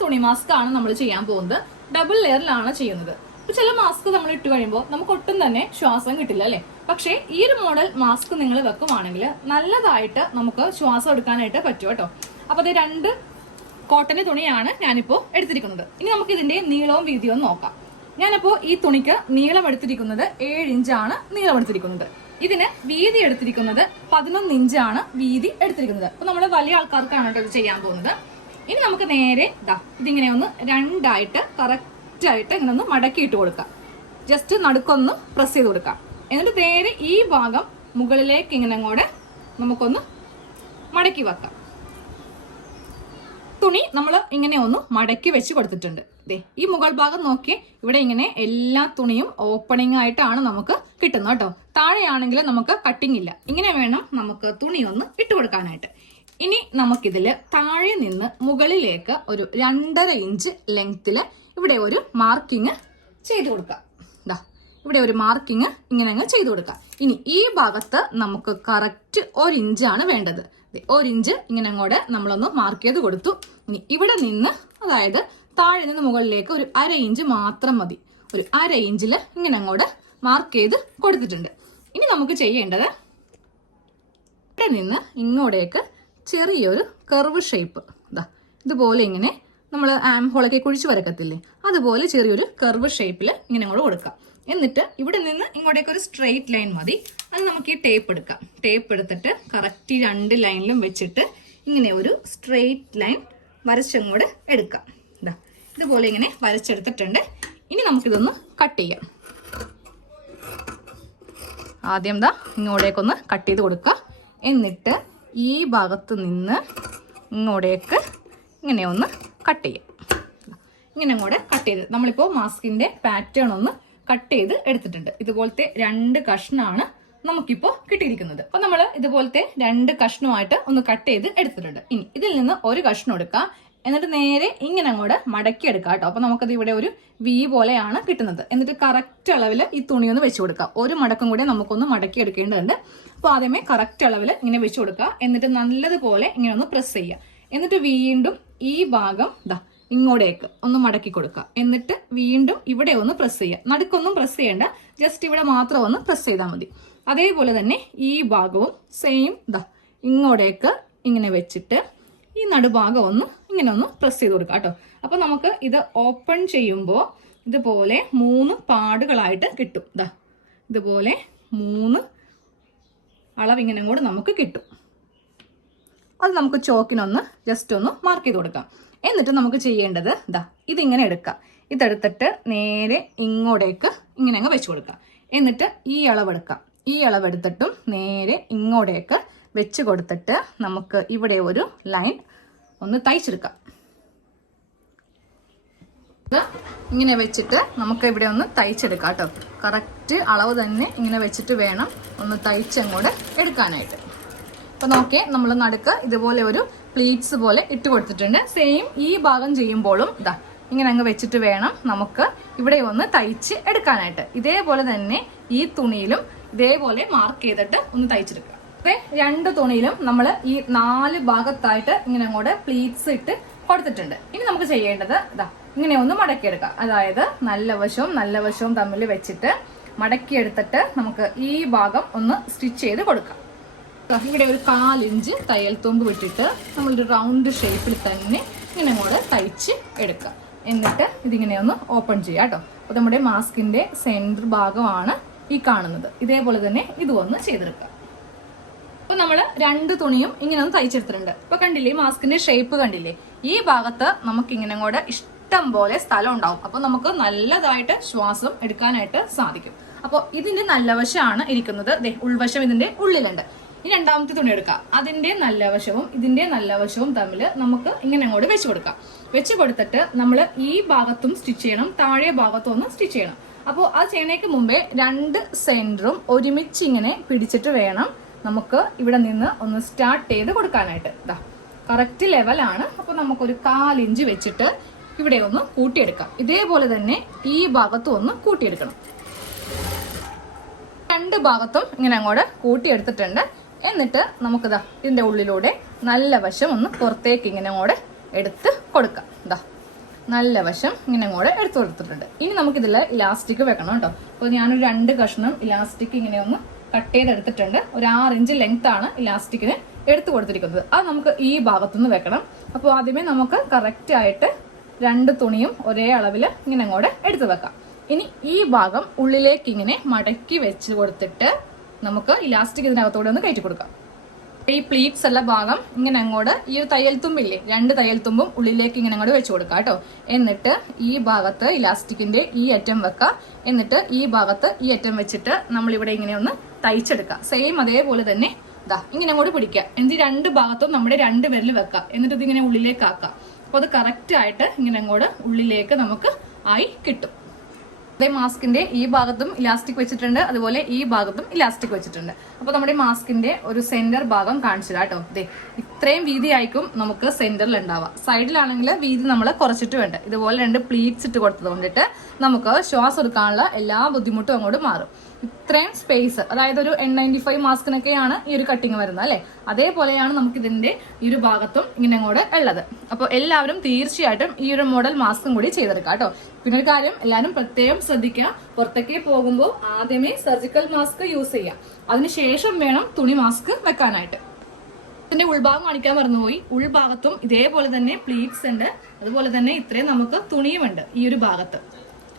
തുണി മാസ്ക് ആണ് നമ്മൾ ചെയ്യാൻ പോകുന്നത്. ഡബിൾ ലെയറിലാണ് ചെയ്യുന്നത്. ചില മാസ്ക് നമ്മൾ ഇട്ട് കഴിയുമ്പോൾ നമുക്ക് ഒട്ടും തന്നെ ശ്വാസം കിട്ടില്ല അല്ലെ. പക്ഷേ ഈ ഒരു മോഡൽ മാസ്ക് നിങ്ങൾ വെക്കുവാണെങ്കിൽ നല്ലതായിട്ട് നമുക്ക് ശ്വാസം എടുക്കാനായിട്ട് പറ്റും കേട്ടോ. അപ്പൊ അത് 2 കോട്ടൺ തുണിയാണ് ഞാനിപ്പോ എടുത്തിരിക്കുന്നത്. ഇനി നമുക്ക് ഇതിന്റെ നീളവും വീതിയും നോക്കാം. ഞാനിപ്പോ ഈ തുണിക്ക് നീളം എടുത്തിരിക്കുന്നത് 7 ഇഞ്ചാണ് നീളം എടുത്തിരിക്കുന്നത്. ഇതിന് വീതി എടുത്തിരിക്കുന്നത് 11 ഇഞ്ചാണ് വീതി എടുത്തിരിക്കുന്നത്. അപ്പൊ നമ്മൾ വലിയ ആൾക്കാർക്കാണ് ഇത് ചെയ്യാൻ പോകുന്നത്. ഇനി നമുക്ക് നേരെ ഇതിങ്ങനെ ഒന്ന് 2 ആയിട്ട് കറക്റ്റ് ആയിട്ട് ഇങ്ങനെ ഒന്ന് മടക്കിയിട്ട് കൊടുക്കാം. ജസ്റ്റ് നടുക്കൊന്ന് പ്രസ് ചെയ്ത് കൊടുക്കാം. എന്നിട്ട് നേരെ ഈ ഭാഗം മുകളിലേക്ക് ഇങ്ങനെ അങ്ങോട്ട് നമുക്കൊന്ന് മടക്കി വെക്കാം. തുണി നമ്മൾ ഇങ്ങനെ ഒന്ന് മടക്കി വെച്ച് കൊടുത്തിട്ടുണ്ട്. ഈ മുകൾ ഭാഗം നോക്കി ഇവിടെ ഇങ്ങനെ എല്ലാ തുണിയും ഓപ്പണിംഗ് ആയിട്ടാണ് നമുക്ക് കിട്ടുന്നത് കേട്ടോ. താഴെയാണെങ്കിൽ നമുക്ക് കട്ടിങ് ഇല്ല. ഇങ്ങനെ വേണം നമുക്ക് തുണി ഒന്ന് ഇട്ട് കൊടുക്കാനായിട്ട്. ഇനി നമുക്കിതിൽ താഴെ നിന്ന് മുകളിലേക്ക് ഒരു 2.5 ഇഞ്ച് ലെങ്തില് ഇവിടെ ഒരു മാർക്കിങ് ചെയ്ത് കൊടുക്കാം. ഇവിടെ ഒരു മാർക്കിങ് ഇങ്ങനെ അങ്ങ് ചെയ്ത് കൊടുക്കാം. ഇനി ഈ ഭാഗത്ത് നമുക്ക് കറക്റ്റ് 1 ഇഞ്ചാണ് വേണ്ടത്. 1 ഇഞ്ച് ഇങ്ങനെ അങ്ങോട്ട് നമ്മളൊന്ന് മാർക്ക് ചെയ്ത് കൊടുത്തു. ഇനി ഇവിടെ നിന്ന് അതായത് താഴെ നിന്ന് മുകളിലേക്ക് ഒരു 1/2 ഇഞ്ച് മാത്രം മതി. ഒരു 1/2 ഇഞ്ചില് ഇങ്ങനെ അങ്ങോട്ട് മാർക്ക് ചെയ്ത് കൊടുത്തിട്ടുണ്ട്. ഇനി നമുക്ക് ചെയ്യേണ്ടത് ഇവിടെ നിന്ന് ഇങ്ങോട്ടേക്ക് ചെറിയൊരു കർവ് ഷേപ്പ് ഇതുപോലെ ഇങ്ങനെ നമ്മൾ ആം ഹോളൊക്കെ കുഴിച്ച് വരക്കത്തില്ലേ, അതുപോലെ ചെറിയൊരു കർവ് ഷേപ്പിൽ ഇങ്ങനെ അങ്ങോട്ട് കൊടുക്കാം. എന്നിട്ട് ഇവിടെ നിന്ന് ഇങ്ങോട്ടേക്ക് ഒരു സ്ട്രെയിറ്റ് ലൈൻ മതി. അത് നമുക്ക് ഈ ടേപ്പ് എടുക്കാം. ടേപ്പ് എടുത്തിട്ട് കറക്റ്റ് 2 ലൈനിലും വെച്ചിട്ട് ഇങ്ങനെ ഒരു സ്ട്രെയിറ്റ് ലൈൻ വരച്ചങ്ങോട്ട് എടുക്കാം. ഇതുപോലെ ഇങ്ങനെ വരച്ചെടുത്തിട്ടുണ്ട്. ഇനി നമുക്കിതൊന്ന് കട്ട് ചെയ്യാം. ആദ്യം ഇങ്ങോട്ടേക്കൊന്ന് കട്ട് ചെയ്ത് കൊടുക്കുക. എന്നിട്ട് ഈ ഭാഗത്ത് നിന്ന് ഇങ്ങോട്ടേക്ക് ഇങ്ങനെ ഒന്ന് കട്ട് ചെയ്യാം. ഇങ്ങനെ അങ്ങോട്ട് കട്ട് ചെയ്ത് നമ്മളിപ്പോൾ മാസ്കിന്റെ പാറ്റേൺ ഒന്ന് കട്ട് ചെയ്ത് എടുത്തിട്ടുണ്ട്. ഇതുപോലത്തെ 2 കഷ്ണമാണ് നമുക്കിപ്പോൾ കിട്ടിയിരിക്കുന്നത്. അപ്പൊ നമ്മൾ ഇതുപോലത്തെ 2 കഷ്ണമായിട്ട് ഒന്ന് കട്ട് ചെയ്ത് എടുത്തിട്ടുണ്ട്. ഇനി ഇതിൽ നിന്ന് ഒരു കഷ്ണം എടുക്കാം. എന്നിട്ട് നേരെ ഇങ്ങനെ അങ്ങോട്ട് മടക്കി എടുക്കാം കേട്ടോ. അപ്പൊ നമുക്കത് ഇവിടെ ഒരു വി പോലെയാണ് കിട്ടുന്നത്. എന്നിട്ട് കറക്റ്റ് അളവിൽ ഈ തുണി ഒന്ന് വെച്ച് കൊടുക്കാം. ഒരു മടക്കം കൂടെ നമുക്കൊന്ന് മടക്കി എടുക്കേണ്ടതുണ്ട്. അപ്പൊ ആദ്യമേ കറക്റ്റ് അളവിൽ ഇങ്ങനെ വെച്ച് കൊടുക്കുക. എന്നിട്ട് നല്ലതുപോലെ ഇങ്ങനെ ഒന്ന് പ്രസ് ചെയ്യുക. എന്നിട്ട് വീണ്ടും ഈ ഭാഗം ഇങ്ങോട്ടേക്ക് ഒന്ന് മടക്കി കൊടുക്കുക. എന്നിട്ട് വീണ്ടും ഇവിടെ ഒന്ന് പ്രസ് ചെയ്യുക. നടുക്കൊന്നും പ്രസ് ചെയ്യേണ്ട, ജസ്റ്റ് ഇവിടെ മാത്രം ഒന്ന് പ്രസ് ചെയ്താൽ മതി. അതേപോലെ തന്നെ ഈ ഭാഗവും സെയിം ഇങ്ങോട്ടേക്ക് ഇങ്ങനെ വെച്ചിട്ട് ഈ നടുഭാഗം ഒന്ന് ഇങ്ങനെ ഒന്ന് പ്രസ് ചെയ്ത് കൊടുക്കുക കേട്ടോ. അപ്പൊ നമുക്ക് ഇത് ഓപ്പൺ ചെയ്യുമ്പോൾ ഇതുപോലെ 3 പാടുകളായിട്ട് കിട്ടും. ഇതുപോലെ 3 അളവ് ഇങ്ങനെ കൂടെ നമുക്ക് കിട്ടും. അത് നമുക്ക് ചോക്കിനൊന്ന് ജസ്റ്റ് ഒന്ന് മാർക്ക് ചെയ്ത് കൊടുക്കാം. എന്നിട്ട് നമുക്ക് ചെയ്യേണ്ടത് ഇതിങ്ങനെ എടുക്കാം. ഇതെടുത്തിട്ട് നേരെ ഇങ്ങോട്ടേക്ക് ഇങ്ങനെ അങ്ങ് വെച്ച് കൊടുക്കാം. എന്നിട്ട് ഈ അളവെടുക്കാം. ഈ അളവെടുത്തിട്ടും നേരെ ഇങ്ങോട്ടേക്ക് വെച്ച് കൊടുത്തിട്ട് നമുക്ക് ഇവിടെ ഒരു ലൈൻ ഒന്ന് തയ്ച്ചെടുക്കാം. ഇങ്ങനെ വെച്ചിട്ട് നമുക്ക് ഇവിടെ ഒന്ന് തയ്ച്ചെടുക്കാം കേട്ടോ. കറക്റ്റ് അളവ് തന്നെ ഇങ്ങനെ വെച്ചിട്ട് വേണം ഒന്ന് തയ്ച്ചങ്ങോട്ട് എടുക്കാനായിട്ട്. അപ്പൊ നോക്കേ, നമ്മൾ നടുക്ക് ഇതുപോലെ ഒരു പ്ലീറ്റ്സ് പോലെ ഇട്ട് കൊടുത്തിട്ടുണ്ട്. സെയിം ഈ ഭാഗം ചെയ്യുമ്പോഴും ഇങ്ങനെ അങ്ങ് വെച്ചിട്ട് വേണം നമുക്ക് ഇവിടെ ഒന്ന് തയ്ച്ച് എടുക്കാനായിട്ട്. ഇതേപോലെ തന്നെ ഈ തുണിയിലും ഇതേപോലെ മാർക്ക് ചെയ്തിട്ട് ഒന്ന് തയ്ച്ചെടുക്കുക. അപ്പൊ 2 തുണിയിലും നമ്മൾ ഈ 4 ഭാഗത്തായിട്ട് ഇങ്ങനെ അങ്ങോട്ട് പ്ലീറ്റ്സ് ഇട്ട് കൊടുത്തിട്ടുണ്ട്. ഇനി നമുക്ക് ചെയ്യേണ്ടത് ഇങ്ങനെ ഒന്ന് മടക്കിയെടുക്കാം. അതായത് നല്ല വശവും തമ്മിൽ വെച്ചിട്ട് മടക്കിയെടുത്തിട്ട് നമുക്ക് ഈ ഭാഗം ഒന്ന് സ്റ്റിച്ച് ചെയ്ത് കൊടുക്കാം. ഇവിടെ ഒരു 1/4 ഇഞ്ച് തയ്യൽ തുമ്പ് വിട്ടിട്ട് നമ്മളൊരു റൗണ്ട് ഷേപ്പിൽ തന്നെ ഇങ്ങനെ അങ്ങോട്ട് തയ്ച്ച് എടുക്കാം. എന്നിട്ട് ഇതിങ്ങനെ ഒന്ന് ഓപ്പൺ ചെയ്യാം കേട്ടോ. അപ്പൊ നമ്മുടെ മാസ്കിന്റെ സെന്റർ ഭാഗമാണ് ഈ കാണുന്നത്. ഇതേപോലെ തന്നെ ഇതും ഒന്ന് ചെയ്തെടുക്കാം. അപ്പൊ നമ്മൾ 2 തുണിയും ഇങ്ങനെ ഒന്ന് തയ്ച്ചെടുത്തിട്ടുണ്ട്. ഇപ്പൊ കണ്ടില്ലേ, മാസ്കിന്റെ ഷേപ്പ് കണ്ടില്ലേ? ഈ ഭാഗത്ത് നമുക്ക് ഇങ്ങനെ അങ്ങോട്ട് ഇഷ്ടം പോലെ സ്ഥലം ഉണ്ടാവും. അപ്പൊ നമുക്ക് നല്ലതായിട്ട് ശ്വാസം എടുക്കാനായിട്ട് സാധിക്കും. അപ്പോൾ ഇതിന്റെ നല്ല വശമാണ് ഇരിക്കുന്നത്. ഉൾവശം ഇതിന്റെ ഉള്ളിലുണ്ട്. ഈ 2ാമത്തെ തുണി എടുക്കാം. അതിന്റെ നല്ല വശവും ഇതിന്റെ നല്ല വശവും തമ്മിൽ നമുക്ക് ഇങ്ങനെ അങ്ങോട്ട് വെച്ച് കൊടുക്കാം. വെച്ച് കൊടുത്തിട്ട് നമ്മൾ ഈ ഭാഗത്തും സ്റ്റിച്ച് ചെയ്യണം, താഴെ ഭാഗത്തും ഒന്ന് സ്റ്റിച്ച് ചെയ്യണം. അപ്പോൾ അത് ചെയ്യണേക്ക് മുമ്പേ 2 സെന്ററും ഒരുമിച്ച് ഇങ്ങനെ പിടിച്ചിട്ട് വേണം നമുക്ക് ഇവിടെ നിന്ന് ഒന്ന് സ്റ്റാർട്ട് ചെയ്ത് കൊടുക്കാനായിട്ട്. കറക്റ്റ് ലെവലാണ്. അപ്പൊ നമുക്കൊരു 1/4 ഇഞ്ച് വെച്ചിട്ട് ഇവിടെ ഒന്ന് കൂട്ടിയെടുക്കാം. ഇതേപോലെ തന്നെ ഈ ഭാഗത്തും ഒന്ന് കൂട്ടിയെടുക്കണം. 2 ഭാഗത്തും ഇങ്ങനെ അങ്ങോട്ട് കൂട്ടിയെടുത്തിട്ടുണ്ട്. എന്നിട്ട് നമുക്കിതാ ഇതിന്റെ ഉള്ളിലൂടെ നല്ല വശം ഒന്ന് പുറത്തേക്ക് ഇങ്ങനെ അങ്ങോട്ട് എടുത്ത് കൊടുക്കാം. നല്ല വശം ഇങ്ങനെ അങ്ങോട്ട് എടുത്തു കൊടുത്തിട്ടുണ്ട്. ഇനി നമുക്കിതിൽ ഇലാസ്റ്റിക് വെക്കണം കേട്ടോ. അപ്പോൾ ഞാനൊരു 2 കഷ്ണം ഇലാസ്റ്റിക് ഇങ്ങനെ ഒന്ന് കട്ട് ചെയ്തെടുത്തിട്ടുണ്ട്. ഒരു 6 ഇഞ്ച് ലെങ്ത് ആണ് ഇലാസ്റ്റിക്കിന് എടുത്തു കൊടുത്തിരിക്കുന്നത്. അത് നമുക്ക് ഈ ഭാഗത്തുനിന്ന് വെക്കണം. അപ്പോൾ ആദ്യമേ നമുക്ക് കറക്റ്റ് ആയിട്ട് 2 തുണിയും ഒരേ അളവിൽ ഇങ്ങനെ അങ്ങോട്ട് എടുത്തു വെക്കാം. ഇനി ഈ ഭാഗം ഉള്ളിലേക്ക് ഇങ്ങനെ മടക്കി വെച്ച് കൊടുത്തിട്ട് നമുക്ക് ഇലാസ്റ്റിക് ഇതിനകത്തോടെ ഒന്ന് കയറ്റി കൊടുക്കാം. ഈ പ്ലീറ്റ്സ് ഉള്ള ഭാഗം ഇങ്ങനെ അങ്ങോട്ട് ഈ ഒരു തയ്യൽ തുമ്പില്ലേ, 2 തയ്യൽ തുമ്പും ഉള്ളിലേക്ക് ഇങ്ങനെ അങ്ങോട്ട് വെച്ച് കൊടുക്കാം കേട്ടോ. എന്നിട്ട് ഈ ഭാഗത്ത് ഇലാസ്റ്റിക്കിന്റെ ഈ അറ്റം വെക്കാം. എന്നിട്ട് ഈ ഭാഗത്ത് ഈ അറ്റം വെച്ചിട്ട് നമ്മളിവിടെ ഇങ്ങനെ ഒന്ന് തയ്ച്ചെടുക്കാം. സെയിം അതേപോലെ തന്നെ ഇതാ ഇങ്ങനെ അങ്ങോട്ട് പിടിക്കുക. എന്നിട്ട് 2 ഭാഗത്തും നമ്മുടെ 2 വിരൽ വെക്കാം. എന്നിട്ട് ഇതിങ്ങനെ ഉള്ളിലേക്ക് ആക്കാം. അപ്പോൾ അത് കറക്റ്റ് ആയിട്ട് ഇങ്ങനെ അങ്ങോട്ട് ഉള്ളിലേക്ക് നമുക്ക് ആയി കിട്ടും. അതേ മാസ്കിന്റെ ഈ ഭാഗത്തും ഇലാസ്റ്റിക് വെച്ചിട്ടുണ്ട്, അതുപോലെ ഈ ഭാഗത്തും ഇലാസ്റ്റിക് വെച്ചിട്ടുണ്ട്. അപ്പൊ നമ്മുടെ മാസ്കിന്റെ ഒരു സെന്റർ ഭാഗം കാണിച്ചില്ല കേട്ടോ. ഇതേ ഇത്രയും വീതി ആയിരിക്കും നമുക്ക് സെന്ററിൽ ഉണ്ടാവുക. സൈഡിലാണെങ്കിൽ വീതി നമ്മൾ കുറച്ചിട്ട് വേണ്ട. ഇതുപോലെ 2 പ്ലീറ്റ്സ് ഇട്ട് കൊടുത്തത് കൊണ്ടിട്ട് നമുക്ക് ശ്വാസം എടുക്കാനുള്ള എല്ലാ ബുദ്ധിമുട്ടും അങ്ങോട്ട് മാറും. ഇത്രയും സ്പേസ്, അതായത് ഒരു N95 മാസ്കിനൊക്കെയാണ് ഈ ഒരു കട്ടിങ് വരുന്നത് അല്ലെ, അതേപോലെയാണ് നമുക്ക് ഇതിന്റെ ഈ ഒരു ഭാഗത്തും ഇങ്ങനെ അങ്ങോട്ട് ഉള്ളത്. അപ്പോൾ എല്ലാവരും തീർച്ചയായിട്ടും ഈ ഒരു മോഡൽ മാസ്കും കൂടി ചെയ്തെടുക്കാം കേട്ടോ. പിന്നെ ഒരു കാര്യം എല്ലാവരും പ്രത്യേകം ശ്രദ്ധിക്കുക, പുറത്തേക്ക് പോകുമ്പോൾ ആദ്യമേ സർജിക്കൽ മാസ്ക് യൂസ് ചെയ്യാം. അതിനുശേഷം വേണം തുണി മാസ്ക് വെക്കാനായിട്ട്. ഇതിന്റെ ഉൾഭാഗം കാണിക്കാൻ മറന്നുപോയി. ഉൾഭാഗത്തും ഇതേപോലെ തന്നെ പ്ലീറ്റ്സ് ഉണ്ട്, അതുപോലെ തന്നെ ഇത്രയും നമുക്ക് തുണിയുമുണ്ട് ഈ ഒരു ഭാഗത്ത്.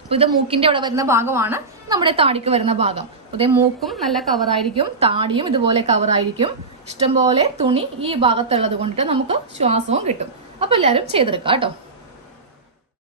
അപ്പൊ ഇത് മൂക്കിന്റെ അവിടെ വരുന്ന ഭാഗമാണ് നമ്മുടെ താടിക്ക് വരുന്ന ഭാഗം. അതേ മൂക്കും നല്ല കവറായിരിക്കും, താടിയും ഇതുപോലെ കവറായിരിക്കും. ഇഷ്ടംപോലെ തുണി ഈ ഭാഗത്തുള്ളത് കൊണ്ടിട്ട് നമുക്ക് ശ്വാസവും കിട്ടും. അപ്പൊ എല്ലാവരും ചെയ്തെടുക്കാം കേട്ടോ.